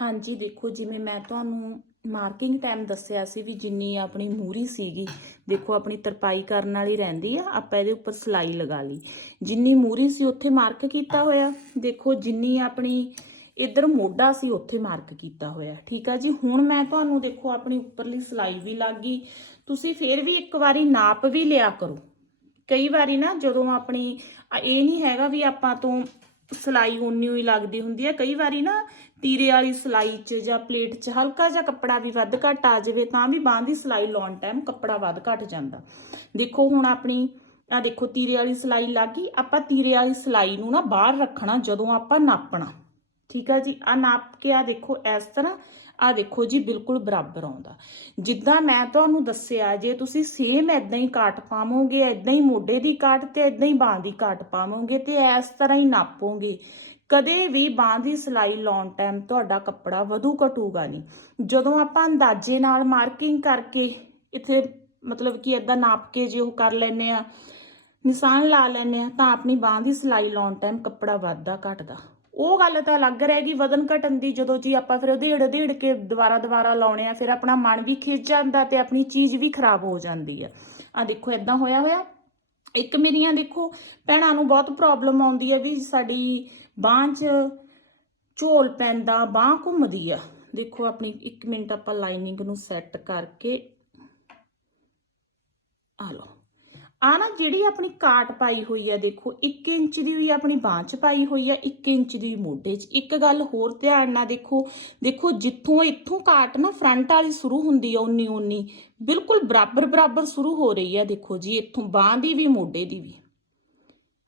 ਹਾਂਜੀ, ਦੇਖੋ, ਜਿਵੇਂ ਮੈਂ ਤੁਹਾਨੂੰ ਮਾਰਕਿੰਗ ਟਾਈਮ ਦੱਸਿਆ ਸੀ ਵੀ ਜਿੰਨੀ ਆਪਣੀ ਮੂਰੀ ਸੀਗੀ, ਦੇਖੋ, ਆਪਣੀ ਤਰਪਾਈ ਕਰਨ ਵਾਲੀ ਰਹਿੰਦੀ ਆ, ਆਪਾਂ ਇਹਦੇ ਉੱਪਰ ਸਲਾਈ ਲਗਾ ਲਈ। ਜਿੰਨੀ ਮੂਰੀ ਸੀ, ਉੱਥੇ ਮਾਰਕ ਕੀਤਾ ਹੋਇਆ। ਦੇਖੋ, ਜਿੰਨੀ ਆਪਣੀ ਇੱਧਰ ਮੋਢਾ ਸੀ, ਉੱਥੇ ਮਾਰਕ ਕੀਤਾ ਹੋਇਆ। ਠੀਕ ਆ ਜੀ? ਹੁਣ ਮੈਂ ਤੁਹਾਨੂੰ, ਦੇਖੋ, ਆਪਣੀ ਉੱਪਰਲੀ ਸਲਾਈ ਵੀ ਲੱਗ ਗਈ। ਤੁਸੀਂ ਫੇਰ ਵੀ ਇੱਕ ਵਾਰੀ ਨਾਪ ਵੀ ਲਿਆ ਕਰੋ। ਕਈ ਵਾਰੀ ਨਾ, ਜਦੋਂ ਆਪਣੀ, ਇਹ ਨਹੀਂ ਹੈਗਾ ਵੀ ਆਪਾਂ ਤੋਂ ਸਲਾਈ ਉਨੀ ਹੀ ਲੱਗਦੀ ਹੁੰਦੀ ਹੈ ਕਈ ਵਾਰੀ ਨਾ ਤੀਰੇ ਵਾਲੀ ਸਲਾਈ 'ਚ ਜਾਂ ਪਲੇਟ 'ਚ ਹਲਕਾ ਜਿਹਾ ਕੱਪੜਾ ਵੀ ਵੱਧ ਘੱਟ ਆ ਜਾਵੇ ਤਾਂ ਵੀ ਬਾਂਹ ਦੀ ਸਲਾਈ ਲਾਉਣ ਟਾਈਮ ਕੱਪੜਾ ਵੱਧ ਘੱਟ ਜਾਂਦਾ। ਦੇਖੋ ਹੁਣ ਆਪਣੀ ਆ ਦੇਖੋ ਤੀਰੇ ਵਾਲੀ ਸਲਾਈ ਲੱਗ ਗਈ ਆਪਾਂ ਤੀਰੇ ਵਾਲੀ ਸਲਾਈ ਨੂੰ ਨਾ ਬਾਹਰ ਰੱਖਣਾ ਜਦੋਂ ਆਪਾਂ ਨਾਪਣਾ। ਠੀਕ ਆ ਜੀ? ਆ ਨਾਪ ਕੇ ਆ ਦੇਖੋ ਇਸ ਤਰ੍ਹਾਂ ਆ ਦੇਖੋ ਜੀ ਬਿਲਕੁਲ ਬਰਾਬਰ ਆਉਂਦਾ। ਜਿੱਦਾਂ ਮੈਂ ਤੁਹਾਨੂੰ ਦੱਸਿਆ, ਜੇ ਤੁਸੀਂ ਸੇਮ ਐਦਾਂ ਹੀ ਕਾਟ ਪਾਵੋਗੇ ਐਦਾਂ ਹੀ ਮੋਢੇ ਦੀ ਕਾਟ ਤੇ ਐਦਾਂ ਹੀ ਬਾਂਹ ਦੀ ਕਾਟ ਪਾਵੋਗੇ ਤੇ ਇਸ ਤਰ੍ਹਾਂ ਹੀ ਨਾਪੋਗੇ। ਕਦੇ ਵੀ ਬਾਂਹ ਦੀ ਸਿਲਾਈ ਲਾਉਣ ਟਾਈਮ ਤੁਹਾਡਾ ਕੱਪੜਾ ਵਧੂ ਘਟੂਗਾ ਨਹੀਂ। ਜਦੋਂ ਆਪਾਂ ਅੰਦਾਜ਼ੇ ਨਾਲ ਮਾਰਕਿੰਗ ਕਰਕੇ ਇੱਥੇ ਮਤਲਬ ਕਿ ਐਦਾਂ ਨਾਪ ਕੇ ਜੇ ਉਹ ਕਰ ਲੈਨੇ ਆ ਨਿਸ਼ਾਨ ਲਾ ਲੈਨੇ ਆ ਤਾਂ ਆਪਣੀ ਬਾਂਹ ਦੀ ਸਿਲਾਈ ਲਾਉਣ ਟਾਈਮ ਕੱਪੜਾ ਵੱਧਦਾ ਘਟਦਾ। ਉਹ ਗੱਲ ਤਾਂ ਅਲੱਗ ਰਹੇਗੀ ਵਜ਼ਨ ਘਟਣ ਦੀ। ਜਦੋਂ ਜੀ ਆਪਾਂ ਫਿਰ ਉਧੇੜ ਉਧੇੜ ਕੇ ਦੁਬਾਰਾ ਦੁਬਾਰਾ ਲਾਉਣੇ ਆ ਫਿਰ ਆਪਣਾ ਮਨ ਵੀ ਖਿੱਚ ਜਾਂਦਾ ਤੇ ਆਪਣੀ ਚੀਜ਼ ਵੀ ਖਰਾਬ ਹੋ ਜਾਂਦੀ ਆ। ਆ ਦੇਖੋ ਐਦਾਂ ਹੋਇਆ ਹੋਇਆ। ਇੱਕ ਮੇਰੀਆਂ ਦੇਖੋ, ਭੈਣਾਂ ਨੂੰ ਬਹੁਤ ਪ੍ਰੋਬਲਮ ਆਉਂਦੀ ਹੈ ਵੀ ਸਾਡੀ ਬਾਂਹ 'ਚ ਝੋਲ ਪੈਂਦਾ, ਬਾਂਹ ਘੁੰਮਦੀ ਆ। ਦੇਖੋ ਆਪਣੀ 1 ਮਿੰਟ ਆਪਾਂ ਲਾਈਨਿੰਗ ਨੂੰ ਸੈੱਟ ਕਰਕੇ ਆ ਲਓ। ਆ ਨਾ ਜਿਹੜੀ ਆਪਣੀ ਕਾਟ ਪਾਈ ਹੋਈ ਆ, ਦੇਖੋ 1 ਇੰਚ ਦੀ ਵੀ ਆਪਣੀ ਬਾਂਹ 'ਚ ਪਾਈ ਹੋਈ ਆ 1 ਇੰਚ ਦੀ ਮੋਢੇ 'ਚ। ਇੱਕ ਗੱਲ ਹੋਰ ਧਿਆਨ ਨਾਲ ਦੇਖੋ ਦੇਖੋ ਜਿੱਥੋਂ ਇੱਥੋਂ ਕਾਟ ਨਾ ਫਰੰਟ ਵਾਲੀ ਸ਼ੁਰੂ ਹੁੰਦੀ ਆ ਉਨੀ ਉਨੀ ਬਿਲਕੁਲ ਬਰਾਬਰ ਬਰਾਬਰ ਸ਼ੁਰੂ ਹੋ ਰਹੀ ਆ, ਦੇਖੋ ਜੀ, ਇੱਥੋਂ ਬਾਂਹ ਦੀ ਵੀ, ਮੋਢੇ ਦੀ ਵੀ।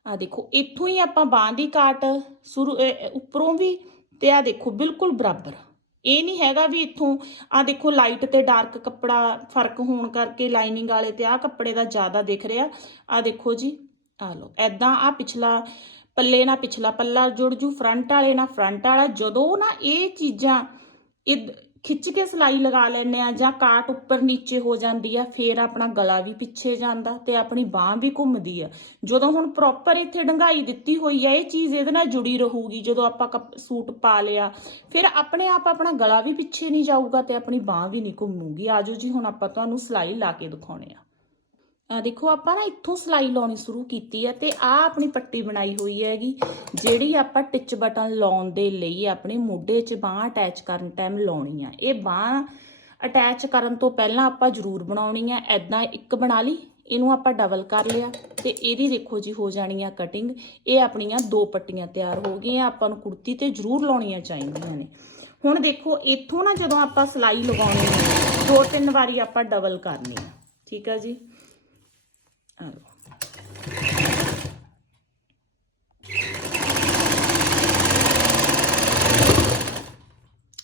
ਆ ਦੇਖੋ, ਇੱਥੋਂ ਹੀ ਆਪਾਂ ਬਾਂਹ ਦੀ ਕਾਟ ਸ਼ੁਰੂ ਉੱਪਰੋਂ ਵੀ ਤੇ ਆ ਦੇਖੋ, ਬਿਲਕੁਲ ਬਰਾਬਰ। ਇਹ ਨਹੀਂ ਹੈਗਾ ਵੀ ਇੱਥੋਂ ਆ ਦੇਖੋ ਲਾਈਟ ਤੇ ਡਾਰਕ ਕੱਪੜਾ ਫ਼ਰਕ ਹੋਣ ਕਰਕੇ ਲਾਈਨਿੰਗ ਵਾਲੇ ਤੇ ਆ ਕੱਪੜੇ ਦਾ ਜ਼ਿਆਦਾ ਦਿਖ ਰਿਹਾ। ਆ ਦੇਖੋ ਜੀ ਆ ਲਓ ਐਦਾਂ ਆ ਪਿਛਲਾ ਪੱਲੇ ਨਾਲ ਪਿਛਲਾ ਪੱਲਾ ਜੁੜ ਜੂ ਫਰੰਟ ਵਾਲੇ ਨਾਲ ਫਰੰਟ ਵਾਲਾ, ਜਦੋਂ ਨਾ ਇਹ ਚੀਜ਼ਾਂ, ਇਹ ਖਿੱਚ ਕੇ ਸਲਾਈ ਲਗਾ ਲੈਨੇ ਆ ਜਾਂ ਕਾਟ ਉੱਪਰ ਨੀਚੇ ਹੋ ਜਾਂਦੀ ਆ, ਫੇਰ ਆਪਣਾ ਗਲਾ ਵੀ ਪਿੱਛੇ ਜਾਂਦਾ ਤੇ ਆਪਣੀ ਬਾਹ ਵੀ ਘੁੰਮਦੀ ਆ। ਜਦੋਂ ਹੁਣ ਪ੍ਰੋਪਰ ਇੱਥੇ ਡੰਗਾਈ ਦਿੱਤੀ ਹੋਈ ਆ, ਇਹ ਚੀਜ਼ ਇਹਦੇ ਨਾਲ ਜੁੜੀ ਰਹੂਗੀ, ਜਦੋਂ ਆਪਾਂ ਕੱਪ- ਸੂਟ ਪਾ ਲਿਆ, ਫਿਰ ਆਪਣੇ ਆਪ ਆਪਣਾ ਗਲਾ ਵੀ ਪਿੱਛੇ ਨਹੀਂ ਜਾਊਗਾ ਤੇ ਆਪਣੀ ਬਾਹ ਵੀ ਨਹੀਂ ਘੁੰਮੂਗੀ। ਆਜੋ ਜੀ, ਹੁਣ ਆਪਾਂ ਤੁਹਾਨੂੰ ਸਲਾਈ ਲਾ ਕੇ ਦਿਖਾਉਣੇ ਆ। ਦੇਖੋ, ਆਪਾਂ ਨਾ ਇੱਥੋਂ ਸਲਾਈ ਲਾਉਣੀ ਸ਼ੁਰੂ ਕੀਤੀ ਹੈ ਤੇ ਆ ਆਪਣੀ ਪੱਟੀ ਬਣਾਈ ਹੋਈ ਹੈਗੀ, ਜਿਹੜੀ ਆਪਾਂ ਟਿਚ ਬਟਨ ਲਾਉਣ ਦੇ ਲਈ ਆਪਣੇ ਮੋਢੇ 'ਚ ਬਾਹ ਅਟੈਚ ਕਰਨ ਟਾਈਮ ਲਾਉਣੀ ਆ। ਇਹ ਬਾਹ ਅਟੈਚ ਕਰਨ ਤੋਂ ਪਹਿਲਾਂ ਆਪਾਂ ਜ਼ਰੂਰ ਬਣਾਉਣੀ ਆ। ਐਦਾਂ ਇੱਕ ਬਣਾ ਲਈ, ਇਹਨੂੰ ਆਪਾਂ ਡਬਲ ਕਰ ਲਿਆ ਤੇ ਇਹਦੀ ਦੇਖੋ ਜੀ ਹੋ ਜਾਣੀ ਆ ਕਟਿੰਗ ਇਹ ਆਪਣੀਆਂ ਦੋ ਪੱਟੀਆਂ ਤਿਆਰ ਹੋ ਗਈਆਂ, ਆਪਾਂ ਨੂੰ ਕੁੜਤੀ ਤੇ ਜ਼ਰੂਰ ਲਾਉਣੀਆਂ ਚਾਹੀਦੀਆਂ ਨੇ। ਹੁਣ ਦੇਖੋ, ਇੱਥੋਂ ਨਾ ਜਦੋਂ ਆਪਾਂ ਸਲਾਈ ਲਗਾਉਣੀ ਦੋ ਤਿੰਨ ਵਾਰੀ ਆਪਾਂ ਡਬਲ ਕਰਨੀ ਆ। ਠੀਕ ਆ ਜੀ?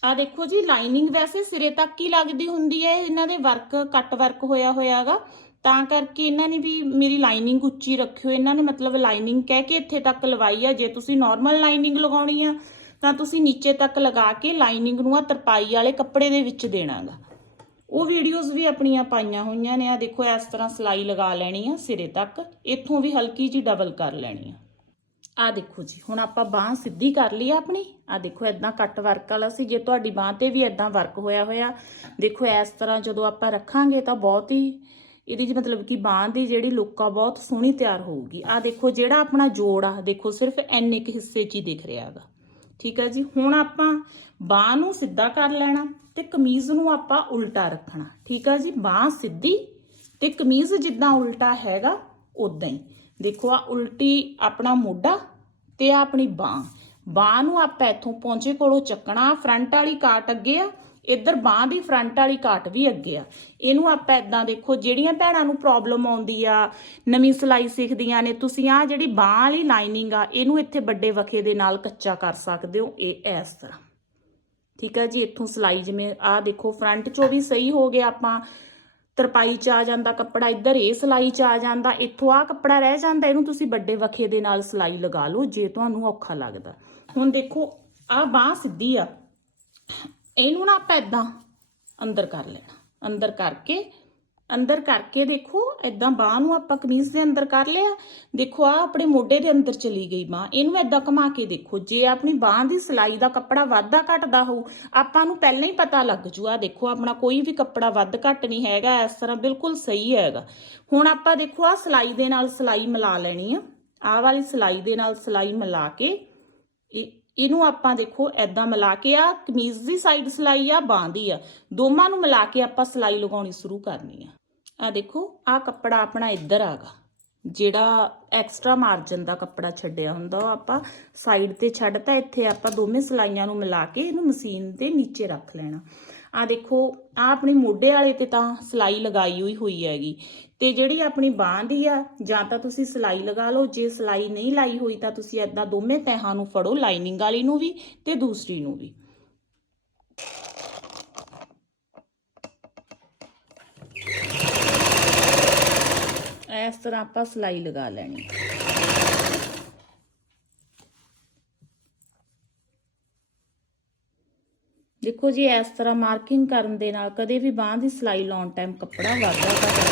ਆ ਦੇਖੋ ਜੀ ਲਾਈਨਿੰਗ ਵੈਸੇ ਸਿਰੇ ਤੱਕ ਹੀ ਲੱਗਦੀ ਹੁੰਦੀ ਹੈ, ਇਹਨਾਂ ਦੇ ਵਰਕ ਕੱਟ ਵਰਕ ਹੋਇਆ ਹੋਇਆਗਾ ਤਾਂ ਕਰਕੇ ਇਹਨਾਂ ਨੇ ਵੀ ਮੇਰੀ ਲਾਈਨਿੰਗ ਉੱਚੀ ਰੱਖਿਓ ਇਹਨਾਂ ਨੇ ਮਤਲਬ ਲਾਈਨਿੰਗ ਕਹਿ ਕੇ ਇੱਥੇ ਤੱਕ ਲਵਾਈ ਆ। ਜੇ ਤੁਸੀਂ ਨਾਰਮਲ ਲਾਈਨਿੰਗ ਲਗਾਉਣੀ ਆ, ਤਾਂ ਤੁਸੀਂ ਨੀਚੇ ਤੱਕ ਲਗਾ ਕੇ ਲਾਈਨਿੰਗ ਨੂੰ ਆ ਤਰਪਾਈ ਵਾਲੇ ਕੱਪੜੇ ਦੇ ਵਿੱਚ ਦੇਣਾਗਾ ਉਹ ਵੀਡੀਓਜ਼ ਵੀ ਆਪਣੀਆਂ ਪਾਈਆਂ ਹੋਈਆਂ ਨੇ। ਆ ਦੇਖੋ, ਇਸ ਤਰ੍ਹਾਂ ਸਲਾਈ ਲਗਾ ਲੈਣੀ ਆ ਸਿਰੇ ਤੱਕ। ਇੱਥੋਂ ਵੀ ਹਲਕੀ ਜੀ ਡਬਲ ਕਰ ਲੈਣੀ ਆ। ਆ ਦੇਖੋ ਜੀ, ਹੁਣ ਆਪਾਂ ਬਾਹ ਸਿੱਧੀ ਕਰ ਲਈ ਆ ਆਪਣੀ। ਆ ਦੇਖੋ ਐਦਾਂ ਕੱਟ ਵਰਕ ਵਾਲਾ ਸੀ। ਜੇ ਤੁਹਾਡੀ ਬਾਹ ਤੇ ਵੀ ਐਦਾਂ ਵਰਕ ਹੋਇਆ ਹੋਇਆ, ਦੇਖੋ ਇਸ ਤਰ੍ਹਾਂ ਜਦੋਂ ਆਪਾਂ ਰੱਖਾਂਗੇ ਤਾਂ ਬਹੁਤ ਹੀ, ਇਹਦੀ ਜੀ ਮਤਲਬ ਕਿ ਬਾਹ ਦੀ ਜਿਹੜੀ ਲੁੱਕ ਆ ਬਹੁਤ ਸੋਹਣੀ ਤਿਆਰ ਹੋਊਗੀ। ਆ ਦੇਖੋ, ਜਿਹੜਾ ਆਪਣਾ ਜੋੜ ਆ, ਦੇਖੋ ਸਿਰਫ ਐਨੇ ਕੁ ਹਿੱਸੇ 'ਚ ਹੀ ਦਿਖ ਰਿਹਾ ਹੈਗਾ। ਠੀਕ ਹੈ ਜੀ? ਹੁਣ ਆਪਾਂ ਬਾਹ ਨੂੰ ਸਿੱਧਾ ਕਰ ਲੈਣਾ ਤੇ ਕਮੀਜ਼ ਨੂੰ ਆਪਾਂ ਉਲਟਾ ਰੱਖਣਾ। ਠੀਕ ਹੈ ਜੀ? ਬਾਹ ਸਿੱਧੀ ਤੇ ਕਮੀਜ਼ ਜਿੱਦਾਂ ਉਲਟਾ ਹੈਗਾ ਉਦਾਂ ਹੀ। ਦੇਖੋ ਆ ਉਲਟੀ ਆਪਣਾ ਮੋਢਾ ਤੇ ਆ ਆਪਣੀ ਬਾਹ। ਬਾਹ ਨੂੰ ਆਪਾਂ ਇੱਥੋਂ ਪਹੁੰਚੇ ਕੋਲੋਂ ਚੱਕਣਾ। ਫਰੰਟ ਵਾਲੀ ਕਾਟ ਅੱਗੇ ਆ ਇੱਧਰ ਬਾਹ ਦੀ ਫਰੰਟ ਵਾਲੀ ਕਾਟ ਵੀ ਅੱਗੇ ਆ। ਇਹਨੂੰ ਆਪਾਂ ਇਦਾਂ ਦੇਖੋ, ਜਿਹੜੀਆਂ ਭੈਣਾਂ ਨੂੰ ਪ੍ਰੋਬਲਮ ਆਉਂਦੀ ਆ, ਨਵੀਂ ਸਿਲਾਈ ਸਿੱਖਦੀਆਂ ਨੇ, ਤੁਸੀਂ ਆ ਜਿਹੜੀ ਬਾਹ ਵਾਲੀ ਲਾਈਨਿੰਗ ਆ, ਇਹਨੂੰ ਇੱਥੇ ਵੱਡੇ ਵਖੇ ਦੇ ਨਾਲ ਕੱਚਾ ਕਰ ਸਕਦੇ ਹੋ, ਇਹ ਇਸ ਤਰ੍ਹਾਂ। ਠੀਕ ਆ ਜੀ, ਇੱਥੋਂ ਸਿਲਾਈ ਜਿਵੇਂ ਆ ਦੇਖੋ ਫਰੰਟ ਚੋਂ ਵੀ ਸਹੀ ਹੋ ਗਿਆ ਆਪਾਂ। ਤਰਪਾਈ ਚ ਆ ਜਾਂਦਾ ਕੱਪੜਾ, ਇੱਧਰ ਇਹ ਸਿਲਾਈ ਚ ਆ ਜਾਂਦਾ, ਇੱਥੋਂ ਆ ਕੱਪੜਾ ਰਹਿ ਜਾਂਦਾ, ਇਹਨੂੰ ਤੁਸੀਂ ਵੱਡੇ ਵਖੇ ਦੇ ਨਾਲ ਸਿਲਾਈ ਲਗਾ ਲਓ, ਜੇ ਤੁਹਾਨੂੰ ਔਖਾ ਲੱਗਦਾ। ਹੁਣ ਦੇਖੋ ਆ ਬਾਹ ਸਿੱਧੀ ਆ। ਇਹਨੂੰ ਨਾ ਆਪਾਂ ਇਦਾਂ ਅੰਦਰ ਕਰ ਲੈਣਾ। ਅੰਦਰ ਕਰਕੇ ਅੰਦਰ ਕਰਕੇ ਦੇਖੋ ਐਦਾਂ ਬਾਹ ਨੂੰ ਆਪਾਂ ਕਮੀਜ਼ ਦੇ ਅੰਦਰ ਕਰ ਲਿਆ। ਦੇਖੋ ਆ ਆਪਣੇ ਮੋਢੇ ਦੇ ਅੰਦਰ ਚਲੀ ਗਈ ਬਾਹ। ਇਹਨੂੰ ਐਦਾਂ ਘੁਮਾ ਕੇ ਦੇਖੋ। ਜੇ ਆਪਣੀ ਬਾਹ ਦੀ ਸਿਲਾਈ ਦਾ ਕੱਪੜਾ ਵਾਧਾ ਘਟਦਾ ਹੋਊ, ਆਪਾਂ ਨੂੰ ਪਹਿਲਾਂ ਹੀ ਪਤਾ ਲੱਗ ਜੂ। ਆ ਦੇਖੋ, ਆਪਣਾ ਕੋਈ ਵੀ ਕੱਪੜਾ ਵੱਧ ਘੱਟ ਨਹੀਂ ਹੈਗਾ, ਇਸ ਤਰ੍ਹਾਂ ਬਿਲਕੁਲ ਸਹੀ ਹੈਗਾ। ਹੁਣ ਆਪਾਂ ਦੇਖੋ ਆ ਸਿਲਾਈ ਦੇ ਨਾਲ ਸਿਲਾਈ ਮਿਲਾ ਲੈਣੀ ਆ। ਆਹ ਵਾਲੀ ਸਿਲਾਈ ਦੇ ਨਾਲ ਸਿਲਾਈ ਮਿਲਾ ਕੇ ਇਹ ਇਹਨੂੰ ਆਪਾਂ ਦੇਖੋ ਐਦਾਂ ਮਿਲਾ ਕੇ ਆ, ਕਮੀਜ਼ ਦੀ ਸਾਈਡ ਸਿਲਾਈ ਆ, ਬਾਂਹ ਦੀ ਆ। ਦੋਵਾਂ ਨੂੰ ਮਿਲਾ ਕੇ ਆਪਾਂ ਸਿਲਾਈ ਲਗਾਉਣੀ ਸ਼ੁਰੂ ਕਰਨੀ ਆ। ਆ ਦੇਖੋ ਆ ਕੱਪੜਾ ਆਪਣਾ ਇੱਧਰ ਆਗਾ। ਜਿਹੜਾ ਐਕਸਟਰਾ ਮਾਰਜਨ ਦਾ ਕੱਪੜਾ ਛੱਡਿਆ ਹੁੰਦਾ, ਉਹ ਆਪਾਂ ਸਾਈਡ ਤੇ ਛੱਡਤਾ। ਇੱਥੇ ਆਪਾਂ ਦੋਵੇਂ ਸਿਲਾਈਆਂ ਨੂੰ ਮਿਲਾ ਕੇ ਇਹਨੂੰ ਮਸ਼ੀਨ ਦੇ ਨੀਚੇ ਰੱਖ ਲੈਣਾ। ਆ ਦੇਖੋ ਆ ਆਪਣੀ ਮੋਢੇ ਵਾਲੇ ਤੇ ਤਾਂ ਸਿਲਾਈ ਲਗਾਈ ਹੋਈ ਹੋਈ ਹੈਗੀ। ਤੇ ਜਿਹੜੀ ਆਪਣੀ ਬਾਂਹ ਦੀ ਆ, ਜਾਂ ਤਾਂ ਤੁਸੀਂ ਸਿਲਾਈ ਲਗਾ ਲਓ, ਜੇ ਸਿਲਾਈ ਨਹੀਂ ਲਾਈ ਹੋਈ ਤਾਂ ਤੁਸੀਂ ਐਦਾਂ ਦੋਵੇਂ ਤਹਾਂ ਨੂੰ ਫੜੋ, ਲਾਈਨਿੰਗ ਵਾਲੀ ਨੂੰ ਵੀ ਤੇ ਦੂਸਰੀ ਨੂੰ ਵੀ। ਇਸ ਤਰ੍ਹਾਂ ਆਪਾਂ ਸਿਲਾਈ ਲਗਾ ਲੈਣੀ। ਦੇਖੋ ਜੀ, ਇਸ ਤਰ੍ਹਾਂ ਮਾਰਕਿੰਗ ਕਰਨ ਦੇ ਨਾਲ ਕਦੇ ਵੀ ਬਾਂਹ ਦੀ ਸਿਲਾਈ ਲਾਉਣ ਟਾਈਮ ਕੱਪੜਾ ਵਾਧਾ ਘਟਦਾ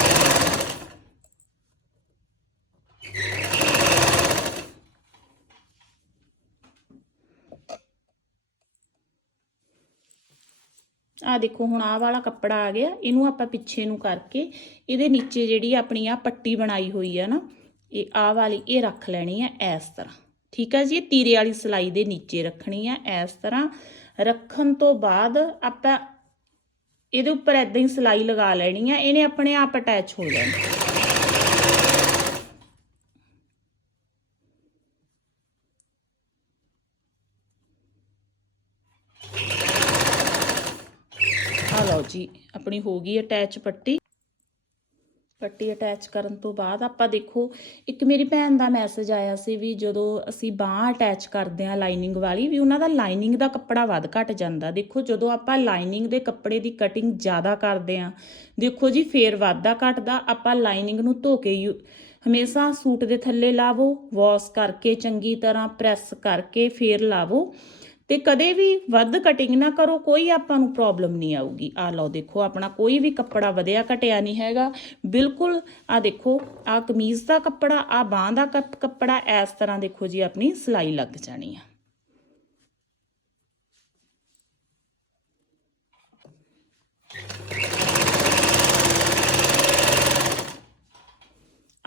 ਆ ਦੇਖੋ, ਹੁਣ ਆਹ ਵਾਲਾ ਕੱਪੜਾ ਆ ਗਿਆ। ਇਹਨੂੰ ਆਪਾਂ ਪਿੱਛੇ ਨੂੰ ਕਰਕੇ ਇਹਦੇ ਨੀਚੇ ਜਿਹੜੀ ਆਪਣੀ ਆ ਪੱਟੀ ਬਣਾਈ ਹੋਈ ਆ ਨਾ, ਇਹ ਆਹ ਵਾਲੀ, ਇਹ ਰੱਖ ਲੈਣੀ ਆ ਇਸ ਤਰ੍ਹਾਂ। ਠੀਕ ਆ ਜੀ, ਇਹ ਤੀਰੇ ਵਾਲੀ ਸਿਲਾਈ ਦੇ ਨੀਚੇ ਰੱਖਣੀ ਆ ਇਸ ਤਰ੍ਹਾਂ। ਰੱਖਣ ਤੋਂ ਬਾਅਦ ਆਪਾਂ ਇਹਦੇ ਉੱਪਰ ਐਦਾਂ ਹੀ ਸਿਲਾਈ ਲਗਾ ਲੈਣੀ ਆ, ਇਹਨੇ ਆਪਣੇ ਆਪ ਅਟੈਚ ਹੋ ਜਾਣਾ। ਆ ਲਓ ਜੀ, ਆਪਣੀ ਹੋ ਗਈ ਅਟੈਚ ਪੱਟੀ। ਪੱਟੀ ਅਟੈਚ ਕਰਨ ਤੋਂ ਬਾਅਦ ਆਪਾਂ ਦੇਖੋ, ਇੱਕ ਮੇਰੀ ਭੈਣ ਦਾ ਮੈਸੇਜ ਆਇਆ ਸੀ ਵੀ ਜਦੋਂ ਅਸੀਂ ਬਾਹ ਅਟੈਚ ਕਰਦੇ ਆ ਲਾਈਨਿੰਗ ਵਾਲੀ, ਵੀ ਉਹਨਾਂ ਦਾ ਲਾਈਨਿੰਗ ਦਾ ਕੱਪੜਾ ਵੱਧ ਘਟ ਜਾਂਦਾ। ਦੇਖੋ, ਜਦੋਂ ਆਪਾਂ ਲਾਈਨਿੰਗ ਦੇ ਕੱਪੜੇ ਦੀ ਕਟਿੰਗ ਜ਼ਿਆਦਾ ਕਰਦੇ ਆ ਦੇਖੋ ਜੀ, ਫੇਰ ਵਾਧਾ ਘਟਦਾ। ਆਪਾਂ ਲਾਈਨਿੰਗ ਨੂੰ ਧੋ ਕੇ ਯੂ- ਹਮੇਸ਼ਾ ਸੂਟ ਦੇ ਥੱਲੇ ਲਾਵੋ ਵਾਸ਼ ਕਰਕੇ ਚੰਗੀ ਤਰ੍ਹਾਂ ਪ੍ਰੈਸ ਕਰਕੇ ਫੇਰ ਲਾਵੋ। ਤੇ ਕਦੇ ਵੀ ਵੱਧ ਕਟਿੰਗ ਨਾ ਕਰੋ, ਕੋਈ ਆਪਾਂ ਨੂੰ ਪ੍ਰੋਬਲਮ ਨਹੀਂ ਆਊਗੀ। ਆ ਲਓ ਦੇਖੋ, ਆਪਣਾ ਕੋਈ ਵੀ ਕੱਪੜਾ ਵਧਿਆ ਘਟਿਆ ਨਹੀਂ ਹੈਗਾ। ਬਿਲਕੁਲ ਆ ਦੇਖੋ ਆ ਕਮੀਜ਼ ਦਾ ਕੱਪੜਾ ਆ ਬਾਹ ਦਾ ਕੱਪ- ਕੱਪੜਾ ਇਸ ਤਰ੍ਹਾਂ ਦੇਖੋ ਜੀ ਆਪਣੀ ਸਿਲਾਈ ਲੱਗ ਜਾਣੀ ਆ।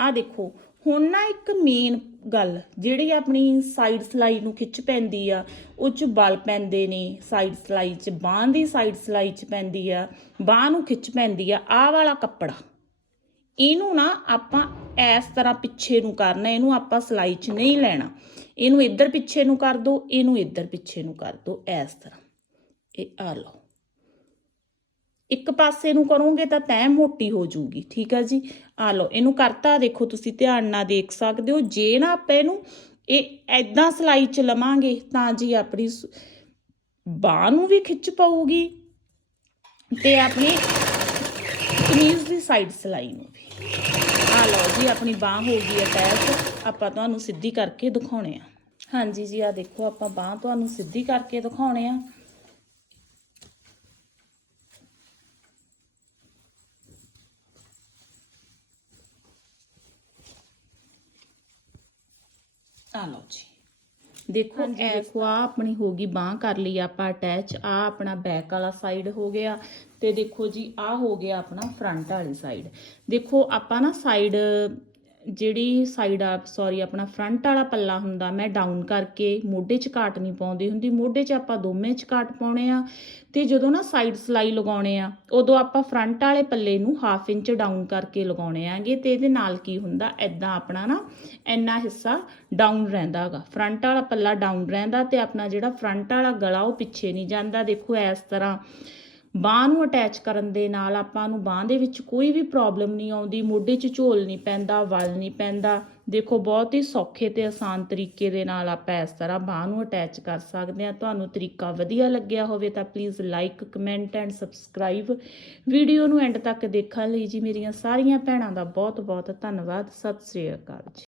ਆ ਦੇਖੋ, ਹੁਣ ਨਾ ਇੱਕ ਮੇਨ ਗੱਲ, ਜਿਹੜੀ ਆਪਣੀ ਸਾਈਡ ਸਲਾਈ ਨੂੰ ਖਿੱਚ ਪੈਂਦੀ ਆ, ਉਹ ਚ ਬਲ ਪੈਂਦੇ ਨੇ ਸਾਈਡ ਸਲਾਈ ਚ ਬਾਹਾਂ ਦੀ ਸਾਈਡ ਸਲਾਈ ਚ ਪੈਂਦੀ ਆ, ਬਾਹ ਨੂੰ ਖਿੱਚ ਪੈਂਦੀ ਆ, ਆਹ ਵਾਲਾ ਕੱਪੜਾ। ਇਹਨੂੰ ਨਾ ਆਪਾਂ ਇਸ ਤਰ੍ਹਾਂ ਪਿੱਛੇ ਨੂੰ ਕਰਨਾ, ਇਹਨੂੰ ਆਪਾਂ ਸਲਾਈ 'ਚ ਨਹੀਂ ਲੈਣਾ। ਇਹਨੂੰ ਇੱਧਰ ਪਿੱਛੇ ਨੂੰ ਕਰ ਦੋ, ਇਹਨੂੰ ਇੱਧਰ ਪਿੱਛੇ ਨੂੰ ਕਰ ਦੋ, ਇਸ ਤਰ੍ਹਾਂ। ਇਹ ਆ ਲਓ। ਇੱਕ ਪਾਸੇ ਨੂੰ ਕਰੋਗੇ ਤਾਂ ਤੈਅ ਮੋਟੀ ਹੋ ਜਾਊਗੀ ਠੀਕ ਹੈ ਜੀ? ਆ ਲਓ, ਇਹਨੂੰ ਕਰਤਾ, ਦੇਖੋ ਤੁਸੀਂ ਧਿਆਨ ਨਾਲ ਦੇਖ ਸਕਦੇ ਹੋ, ਜੇ ਨਾ ਆਪਾਂ ਇਹਨੂੰ ਇਹ ਐਦਾਂ ਸਲਾਈ 'ਚ ਲਵਾਂਗੇ ਤਾਂ ਜੀ ਆਪਣੀ ਬਾਹ ਨੂੰ ਵੀ ਖਿੱਚ ਪਊਗੀ ਤੇ ਆਪਣੀ ਕਮੀਜ਼ ਦੀ ਸਾਈਡ ਸਲਾਈ ਨੂੰ ਵੀ। ਆ ਲਓ ਜੀ, ਆਪਣੀ ਬਾਹ ਹੋ ਗਈ ਅਟੈਚ ਆਪਾਂ ਤੁਹਾਨੂੰ ਸਿੱਧੀ ਕਰਕੇ ਦਿਖਾਉਣੇ ਆ। ਹਾਂਜੀ ਜੀ, ਆ ਦੇਖੋ ਆਪਾਂ ਬਾਹ ਤੁਹਾਨੂੰ ਸਿੱਧੀ ਕਰਕੇ ਦਿਖਾਉਣੇ ਆ ਲਓ ਜੀ ਦੇਖੋ ਇਹ ਦੇਖੋ ਆ ਆਪਣੀ ਹੋ ਗਈ ਬਾਹ ਕਰ ਲਈ ਆਪਾਂ ਅਟੈਚ ਆ ਆਪਣਾ ਬੈਕ ਵਾਲਾ ਸਾਈਡ ਹੋ ਗਿਆ ਤੇ ਦੇਖੋ ਜੀ ਆ ਹੋ ਗਿਆ ਆਪਣਾ ਫਰੰਟ ਵਾਲੀ ਸਾਈਡ ਦੇਖੋ ਆਪਾਂ ਨਾ ਸਾਈਡ ਜਿਹੜੀ ਸਾਈਡ ਆ ਸੌਰੀ ਆਪਣਾ ਫਰੰਟ ਵਾਲਾ ਪੱਲਾ ਹੁੰਦਾ, ਮੈਂ ਡਾਊਨ ਕਰਕੇ ਮੋਢੇ 'ਚ ਕਾਟ ਨਹੀਂ ਪਾਉਂਦੀ ਹੁੰਦੀ। ਮੋਢੇ 'ਚ ਆਪਾਂ ਦੋਵੇਂ 'ਚ ਕਾਟ ਪਾਉਣੇ ਆ ਤੇ ਜਦੋਂ ਨਾ ਸਾਈਡ ਸਲਾਈ ਲਗਾਉਣੇ ਆ, ਉਦੋਂ ਆਪਾਂ ਫਰੰਟ ਵਾਲੇ ਪੱਲੇ ਨੂੰ ਹਾਫ ਇੰਚ ਡਾਊਨ ਕਰਕੇ ਲਗਾਉਣੇ ਆਂਗੇ ਤੇ ਇਹਦੇ ਨਾਲ ਕੀ ਹੁੰਦਾ ਐਦਾਂ ਆਪਣਾ ਨਾ ਇੰਨਾ ਹਿੱਸਾ ਡਾਊਨ ਰਹਿੰਦਾ ਹੈਗਾ ਫਰੰਟ ਵਾਲਾ ਪੱਲਾ ਡਾਊਨ ਰਹਿੰਦਾ ਤੇ ਆਪਣਾ ਜਿਹੜਾ ਫਰੰਟ ਵਾਲਾ ਗਲਾ ਉਹ ਪਿੱਛੇ ਨਹੀਂ ਜਾਂਦਾ। ਦੇਖੋ, ਇਸ ਤਰ੍ਹਾਂ ਬਾਹ ਨੂੰ ਅਟੈਚ ਕਰਨ ਦੇ ਨਾਲ ਆਪਾਂ ਨੂੰ ਬਾਹ ਦੇ ਵਿੱਚ ਕੋਈ ਵੀ ਪ੍ਰੋਬਲਮ ਨਹੀਂ ਆਉਂਦੀ, ਮੋਢੇ 'ਚ ਝੋਲ ਨਹੀਂ ਪੈਂਦਾ, ਵਲ ਨਹੀਂ ਪੈਂਦਾ। ਦੇਖੋ, ਬਹੁਤ ਹੀ ਸੌਖੇ ਤੇ ਆਸਾਨ ਤਰੀਕੇ ਦੇ ਨਾਲ ਆਪਾਂ ਇਸ ਤਰ੍ਹਾਂ ਬਾਹ ਨੂੰ ਅਟੈਚ ਕਰ ਸਕਦੇ ਹਾਂ। ਤੁਹਾਨੂੰ ਤਰੀਕਾ ਵਧੀਆ ਲੱਗਿਆ ਹੋਵੇ ਤਾਂ please like comment and subscribe video ਨੂੰ ਐਂਡ ਤੱਕ ਦੇਖਣ ਲਈ ਜੀ ਮੇਰੀਆਂ ਸਾਰੀਆਂ ਭੈਣਾਂ ਦਾ ਬਹੁਤ ਬਹੁਤ ਧੰਨਵਾਦ। ਸਤਿ ਸ੍ਰੀ ਅਕਾਲ ਜੀ।